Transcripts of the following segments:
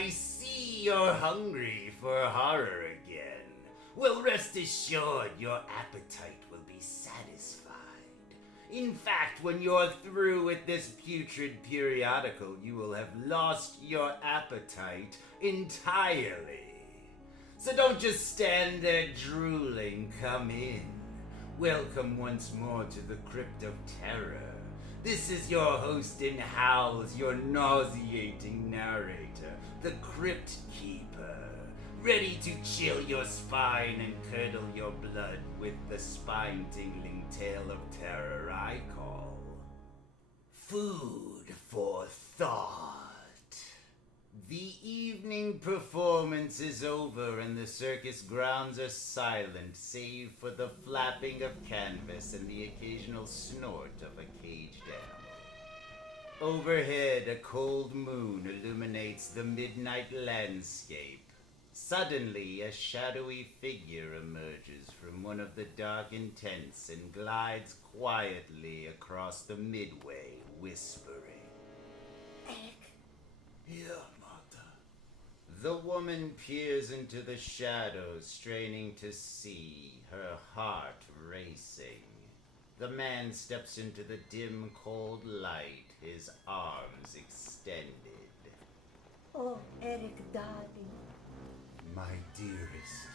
I see you're hungry for horror again. Well, rest assured your appetite will be satisfied. In fact, when you're through with this putrid periodical, you will have lost your appetite entirely. So don't just stand there drooling, come in. Welcome once more to the Crypt of Terror. This is your host in howls, your nauseating narrator, the Crypt Keeper, ready to chill your spine and curdle your blood with the spine-tingling tale of terror I call Food for Thought. The evening performance is over and the circus grounds are silent, save for the flapping of canvas and the occasional snort of a caged animal. Overhead, a cold moon illuminates the midnight landscape. Suddenly, a shadowy figure emerges from one of the darkened tents and glides quietly across the midway, whispering. Eric? Yeah, Martha. The woman peers into the shadows, straining to see, her heart racing. The man steps into the dim, cold light, his arms extended. Oh, Eric, darling. My dearest.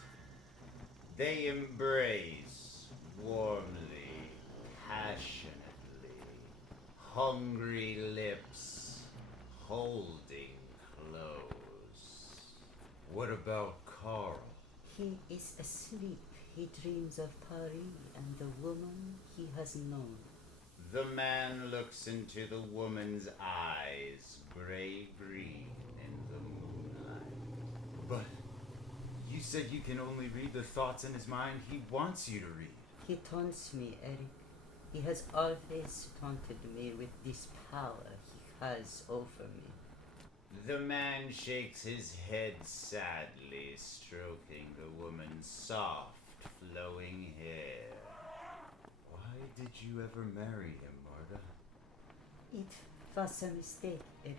They embrace warmly, passionately, hungry lips holding close. What about Carl? He is asleep. He dreams of Paris and the woman he has known. The man looks into the woman's eyes, gray-green in the moonlight. But you said you can only read the thoughts in his mind he wants you to read. He taunts me, Eric. He has always taunted me with this power he has over me. The man shakes his head sadly, stroking the woman's soft, flowing hair. Why did you ever marry him, Marta? It was a mistake, Eric.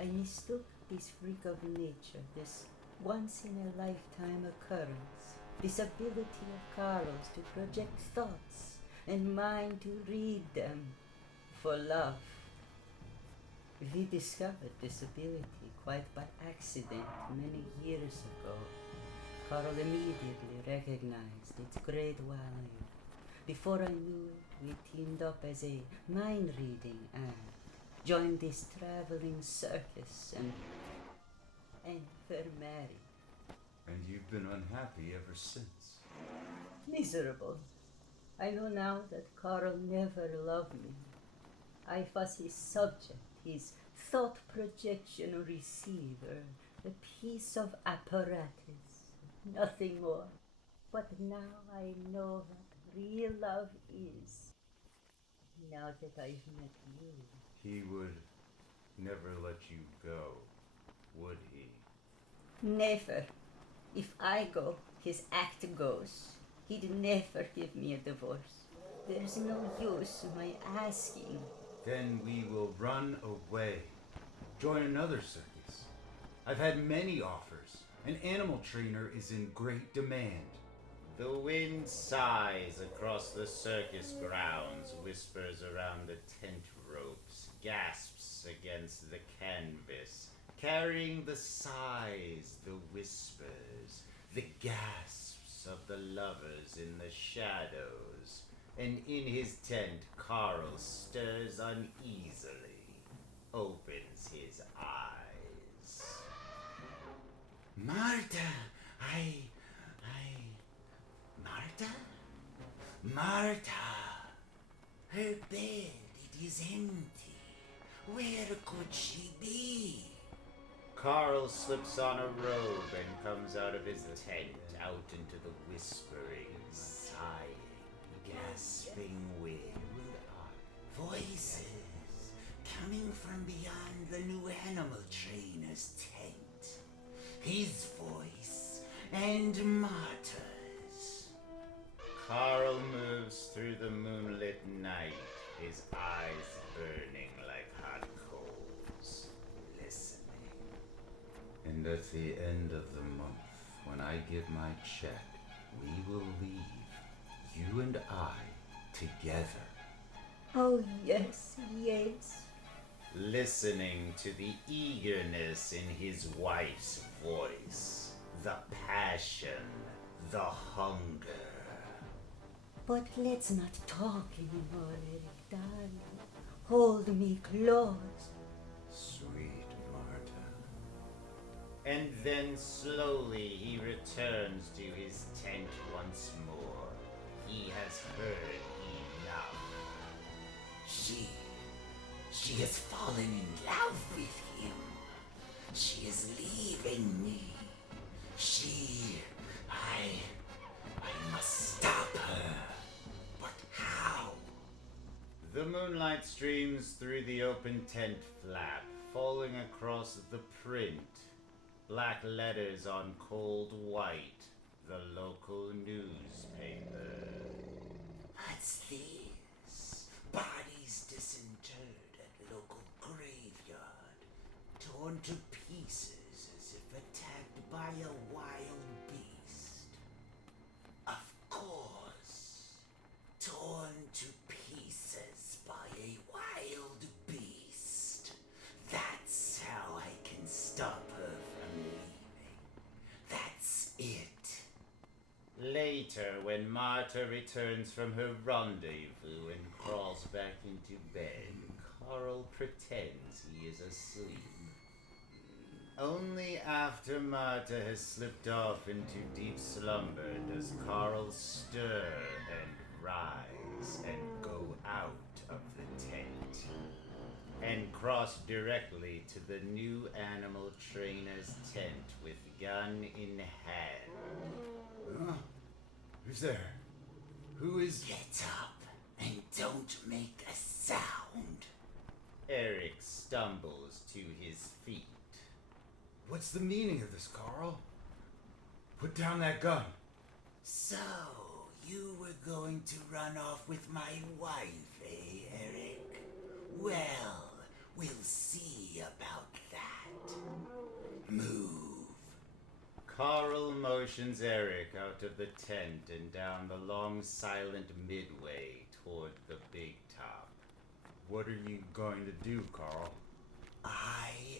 I mistook this freak of nature, this once-in-a-lifetime occurrence, this ability of Carlos to project thoughts and mine to read them, for love. We discovered this ability quite by accident many years ago. Carl immediately recognized its great value. Before I knew it, we teamed up as a mind-reading act, joined this traveling circus, and were married. And you've been unhappy ever since. Miserable. I know now that Carl never loved me. I was his subject, his thought projection receiver, a piece of apparatus, nothing more. But now I know what real love is. Now that I've met you. He would never let you go, would he? Never. If I go, his act goes. He'd never give me a divorce. There's no use my asking. Then we will run away. Join another circus. I've had many offers. An animal trainer is in great demand. The wind sighs across the circus grounds, whispers around the tent ropes, gasps against the canvas, carrying the sighs, the whispers, the gasps of the lovers in the shadows. And in his tent, Carl stirs uneasily, opens his eyes. Marta, Marta? Marta! Her bed, it is empty. Where could she be? Carl slips on a robe and comes out of his tent, out into the whispering, sighing, gasping wind. Voices coming from beyond the new animal trainer's tent. His voice and Marta's. Carl moves through the moonlit night, his eyes burning like hot coals, listening. And at the end of the month, when I get my check, we will leave, you and I, together. Oh, yes, yes. Listening to the eagerness in his wife's voice, the passion, the hunger. But let's not talk anymore, Eric, darling. Hold me close. Sweet Marta. And then slowly he returns to his tent once more. He has heard enough. She has fallen in love with him. She is leaving me. I must stop her. But how? The moonlight streams through the open tent flap, falling across the print. Black letters on cold white, the local newspaper. What's this? Bodies disinterred at local graveyard, torn to pieces as if attacked by a wild beast. Of course, torn to pieces by a wild beast. That's how I can stop her from leaving. That's it. Later, when Marta returns from her rendezvous and crawls back into bed, Carl pretends he is asleep. Only after Marta has slipped off into deep slumber does Carl stir and rise and go out of the tent and cross directly to the new animal trainer's tent with gun in hand. Huh? Who's there? Who is... Get up and don't make a sound. Eric stumbles to his feet. What's the meaning of this, Carl? Put down that gun. So, you were going to run off with my wife, eh, Eric? Well, we'll see about that. Move. Carl motions Eric out of the tent and down the long silent midway toward the big top. What are you going to do, Carl?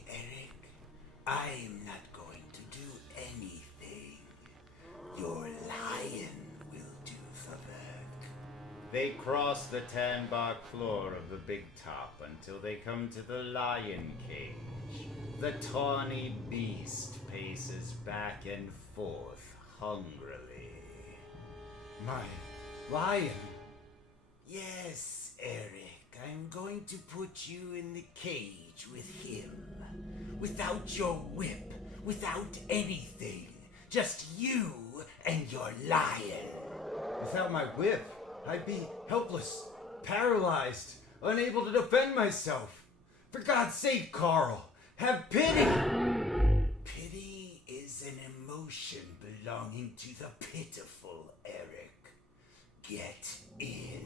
Eric, I'm not going to do anything. Your lion will do the work. They cross the tan bark floor of the big top until they come to the lion cage. The tawny beast paces back and forth hungrily. My lion! Yes, Eric, I'm going to put you in the cage with him. Without your whip, without anything. Just you and your lion. Without my whip, I'd be helpless, paralyzed, unable to defend myself. For God's sake, Carl, have pity! Pity is an emotion belonging to the pitiful, Eric. Get in.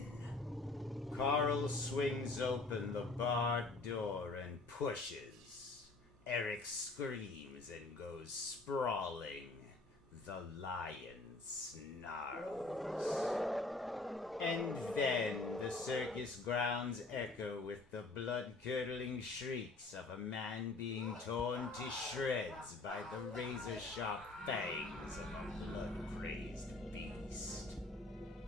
Carl swings open the barred door and pushes. Eric screams and goes sprawling. The lion snarls. And then the circus grounds echo with the blood-curdling shrieks of a man being torn to shreds by the razor-sharp fangs of a blood-crazed beast.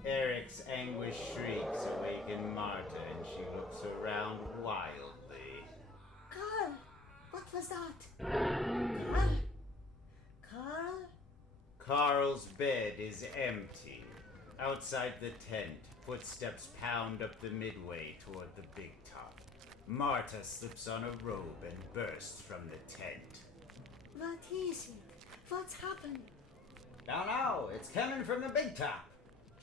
Eric's anguished shrieks awaken Marta, and she looks around wildly. Carl, what was that? Carl? Carl? Carl's bed is empty. Outside the tent, footsteps pound up the midway toward the big top. Marta slips on a robe and bursts from the tent. What is it? What's happened? Don't know, it's coming from the big top.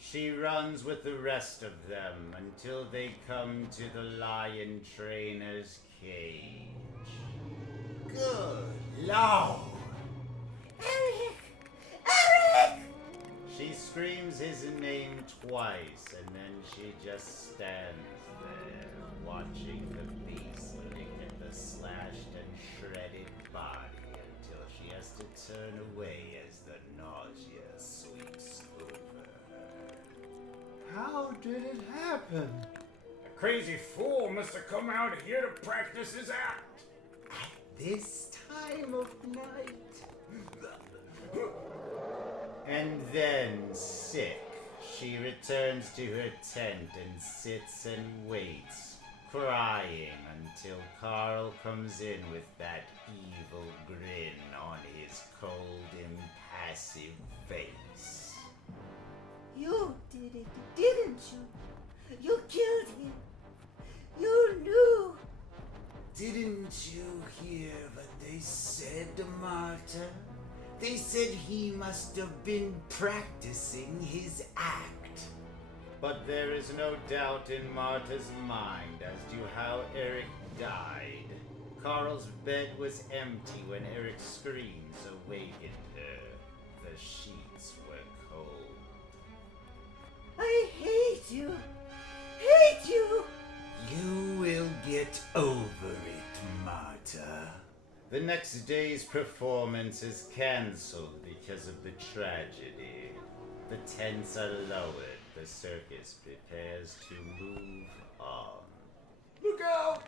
She runs with the rest of them until they come to the lion trainer's cage. Good Lord. Eric! Eric! She screams his name twice, and then she just stands there, watching the beast lick at the slashed and shredded body until she has turn away as the nausea sweeps over her. How did it happen? A crazy fool must have come out here to practice his act. At this time of night. And then, sick, she returns to her tent and sits and waits, crying until Carl comes in with that evil grin on his cold, impassive face. You did it, didn't you? You killed him. You knew. Didn't you hear what they said, Marta? They said he must have been practicing his act. But there is no doubt in Marta's mind as to how Eric died. Carl's bed was empty when Eric's screams awakened her. The sheets were cold. I hate you. Hate you. You will get over it, Marta. The next day's performance is cancelled because of the tragedy. The tents are lowered. The circus prepares to move on. Look out!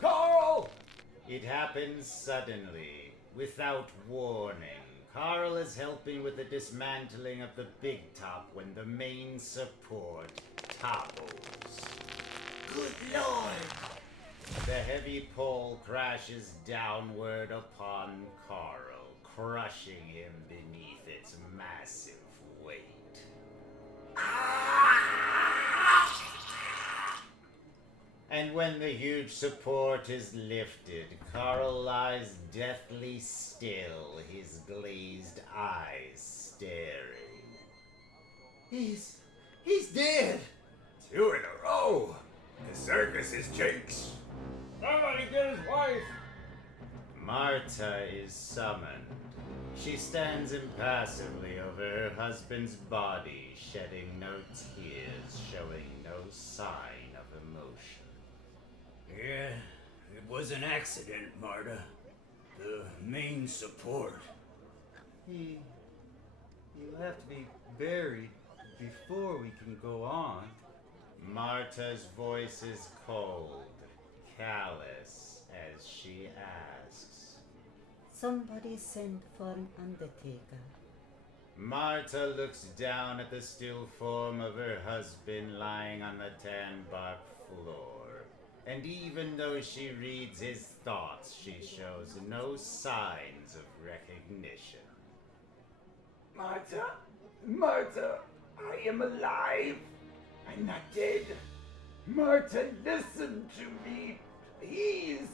Carl! It happens suddenly, without warning. Carl is helping with the dismantling of the big top when the main support topples. Good Lord! The heavy pole crashes downward upon Carl, crushing him beneath its massive weight. And when the huge support is lifted, Carl lies deathly still, his glazed eyes staring. He's dead! 2 in a row. The circus is jinxed. Somebody get his wife. Marta is summoned. She stands impassively over her husband's body, shedding no tears, showing no sign of emotion. Yeah, it was an accident, Marta. The main support. He'll have to be buried before we can go on. Marta's voice is cold, callous, as she asks. Somebody sent for an undertaker. Marta looks down at the still form of her husband lying on the tan bark floor, and even though she reads his thoughts, she shows no signs of recognition. Marta, I am alive. I'm not dead. Marta, listen to me, please.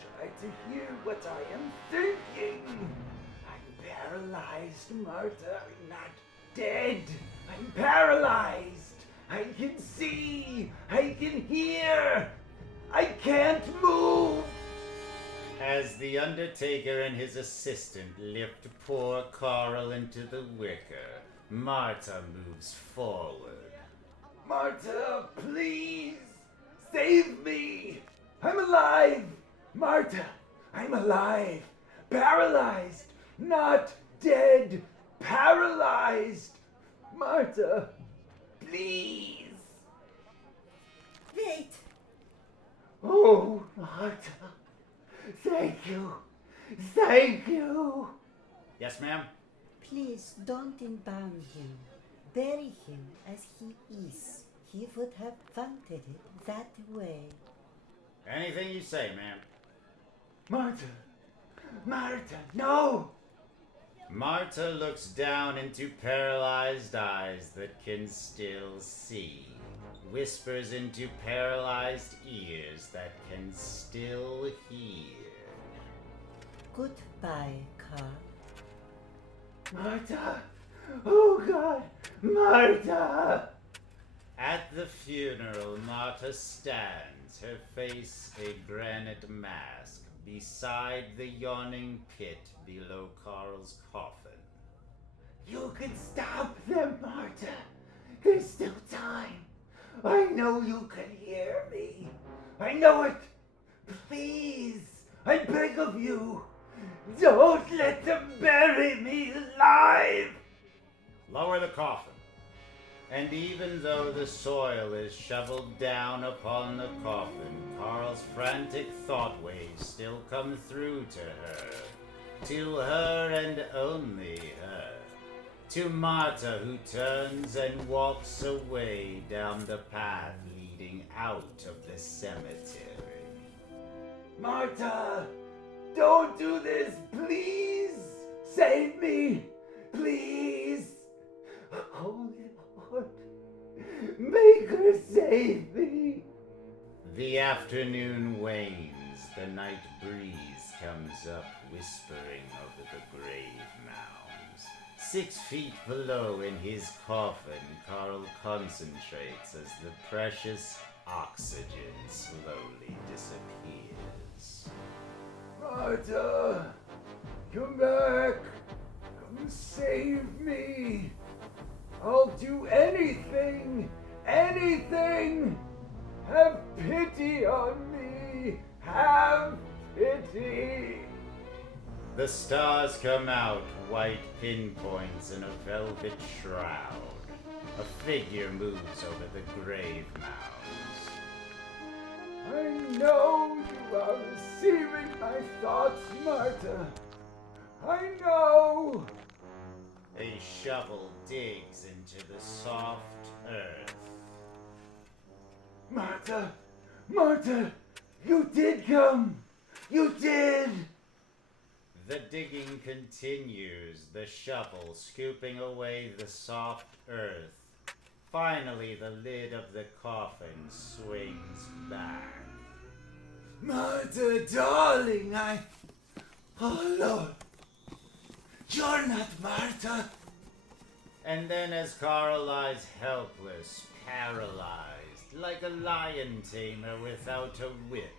Try to hear what I am thinking. I'm paralyzed, Marta. I'm not dead. I'm paralyzed. I can see. I can hear. I can't move. As the Undertaker and his assistant lift poor Carl into the wicker, Marta moves forward. Marta, please, save me. I'm alive. Marta, I'm alive. Paralyzed, not dead. Paralyzed. Marta, please. Wait. Oh, Marta, thank you. Thank you. Yes, ma'am? Please don't embalm him. Bury him as he is. He would have wanted it that way. Anything you say, ma'am. Marta, no. Marta looks down into paralyzed eyes that can still see, whispers into paralyzed ears that can still hear. Goodbye, Carl. Marta, oh God, Marta. At the funeral, Marta stands, her face a granite mask, beside the yawning pit below Carl's coffin. You can stop them, Marta. There's still time. I know you can hear me. I know it. Please, I beg of you. Don't let them bury me alive! Lower the coffin. And even though the soil is shoveled down upon the coffin, Carl's frantic thought waves still come through to her. To her and only her. To Marta, who turns and walks away down the path leading out of the cemetery. Marta! Don't do this, please! Save me! Please! Holy Lord, make her save me! The afternoon wanes, the night breeze comes up whispering over the grave mounds. 6 feet below in his coffin, Carl concentrates as the precious oxygen slowly disappears. Marta! Come back! Come save me! I'll do anything! Anything! Have pity on me! Have pity! The stars come out, white pinpoints in a velvet shroud. A figure moves over the grave mounds. I know you are receiving my thoughts, Marta. I know! A shovel digs into the soft earth. Marta! Marta! You did come! You did! The digging continues, the shovel scooping away the soft earth. Finally, the lid of the coffin swings back. Marta, darling, Oh, Lord. You're not Marta. And then as Carl lies helpless, paralyzed, like a lion tamer without a whip,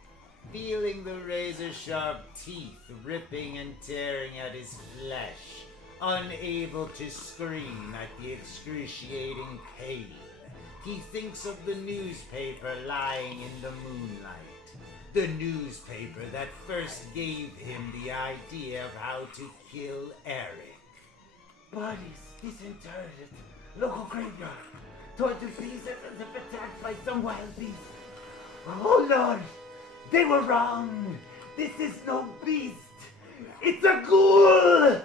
feeling the razor-sharp teeth ripping and tearing at his flesh, unable to scream at the excruciating pain, he thinks of the newspaper lying in the moonlight. The newspaper that first gave him the idea of how to kill Eric. Bodies disinterred at local graveyard. Tortured pieces as if attacked by some wild beast. Oh Lord! They were wrong! This is no beast! It's a ghoul!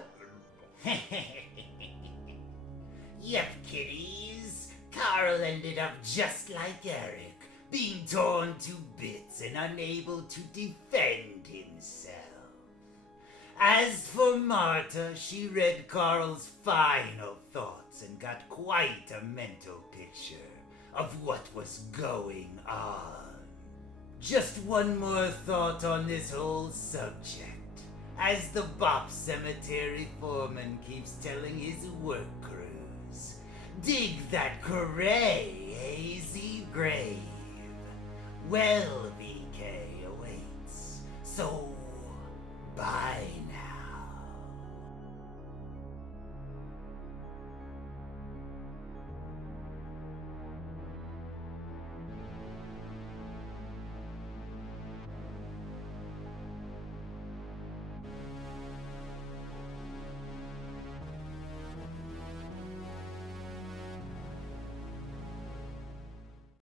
Yep, kiddies. Carl ended up just like Eric, being torn to bits and unable to defend himself. As for Marta, she read Carl's final thoughts and got quite a mental picture of what was going on. Just one more thought on this whole subject, as the Bop Cemetery foreman keeps telling his work crews, dig that gray, hazy grave. Well, the